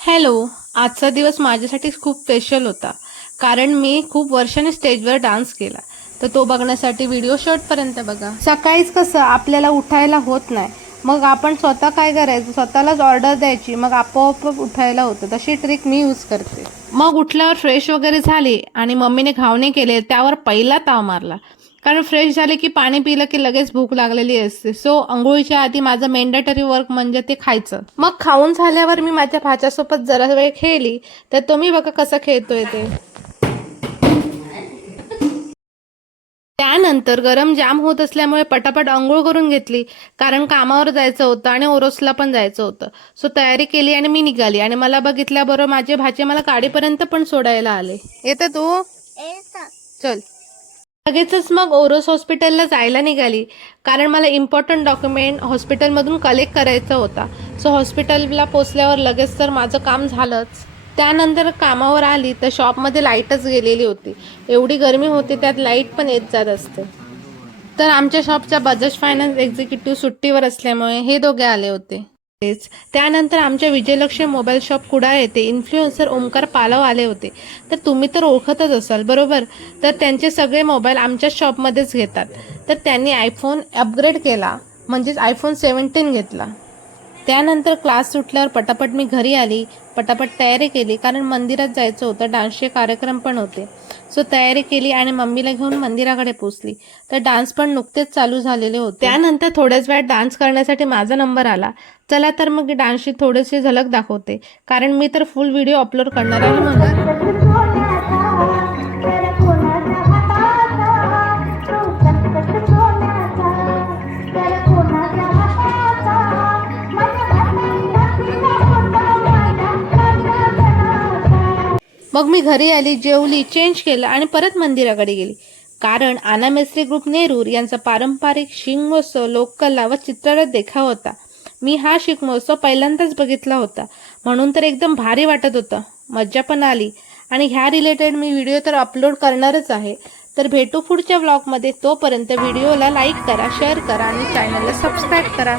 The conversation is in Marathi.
हॅलो. आजचा दिवस माझ्यासाठी खूप स्पेशल होता, कारण मी खूप वर्षांनी स्टेजवर डान्स केला. तर तो बघण्यासाठी व्हिडिओ शेवटपर्यंत बघा. सकाळीच कसं आपल्याला उठायला होत नाही, मग आपण स्वतः काय करायचं, स्वतःलाच ऑर्डर द्यायची, मग आपोआप उठायला होतं. तशी ट्रिक मी यूज करते. मग उठल्यावर फ्रेश वगैरे झाले आणि मम्मीने घावणे केले, त्यावर पहिला ताव मारला. कारण फ्रेश झाले की पाणी पिलं की लगेच भूक लागलेली असते. सो अंघोळीच्या आधी माझं मॅन्डेटरी वर्क म्हणजे ते खायचं. मग खाऊन झाल्यावर मी माझ्या भाच्यासोबत जरा वेळ खेळली. तर तुम्ही बघा कसं खेळतोय ते. त्यानंतर गरम जाम होत असल्यामुळे पटापट अंघोळ करून घेतली, कारण कामावर जायचं होतं आणि ओरोसला पण जायचं होतं. सो तयारी केली आणि मी निघाली आणि मला बघितल्याबरोबर माझे भाचे मला गाडीपर्यंत पण सोडायला आले. येतं तू? चल. लगेचच मग ओरोस हॉस्पिटलला जायला निघाली, कारण मला इम्पॉर्टंट डॉक्युमेंट हॉस्पिटलमधून कलेक्ट करायचा होता. सो हॉस्पिटलला पोचल्यावर लगेच तर माझं काम झालंच. त्यानंतर कामावर आली तर शॉपमध्ये लाईटच गेलेली होती. एवढी गरमी होती, त्यात लाईट पण येत जात असते. तर आमच्या शॉपच्या बजाज फायनान्स एक्झिक्युटिव्ह सुट्टीवर असल्यामुळे हे दोघे आले होते. त्यानंतर आमच्या विजयलक्ष्मी मोबाईल शॉप कुडाळ येथे इन्फ्लुएन्सर ओमकार पालव आले होते. तर तुम्ही तर ओळखतच असाल बरोबर. तर त्यांचे सगळे मोबाईल आमच्या शॉपमध्येच घेतात. तर त्यांनी आयफोन अपग्रेड केला, म्हणजेच आयफोन 17 घेतला. त्यानंतर क्लास सुटल्यावर पटापट मी घरी आली. पटापट तयारी केली, कारण मंदिरात जायचं होतं, डान्सचे कार्यक्रम पण होते. सो तयारी केली आणि मम्मीला घेऊन मंदिराकडे पोचली. तर डान्स पण नुकतेच चालू झालेले होते. त्यानंतर थोड्याच वेळात डान्स करण्यासाठी माझा नंबर आला. चला तर मग डान्सची थोडीशी झलक दाखवते, कारण मी तर फुल व्हिडिओ अपलोड करणार आहे म्हणून. मग मी घरी आली, जेवली, चेंज केलं आणि परत मंदिराकडे गेली. कारण आना मेस्त्री ग्रुप नेरूर यांचा पारंपरिक शिंगमोत्सव, लोककला व चित्ररथ देखावा होता. मी हा शिंगमोत्सव पहिल्यांदाच बघितला होता, म्हणून तर एकदम भारी वाटत होतं. मज्जा पण आली आणि ह्या रिलेटेड मी व्हिडिओ तर अपलोड करणारच आहे. तर भेटू पुढच्या व्लॉगमध्ये. तोपर्यंत व्हिडिओला लाईक करा, शेअर करा आणि चॅनलला सबस्क्राईब करा.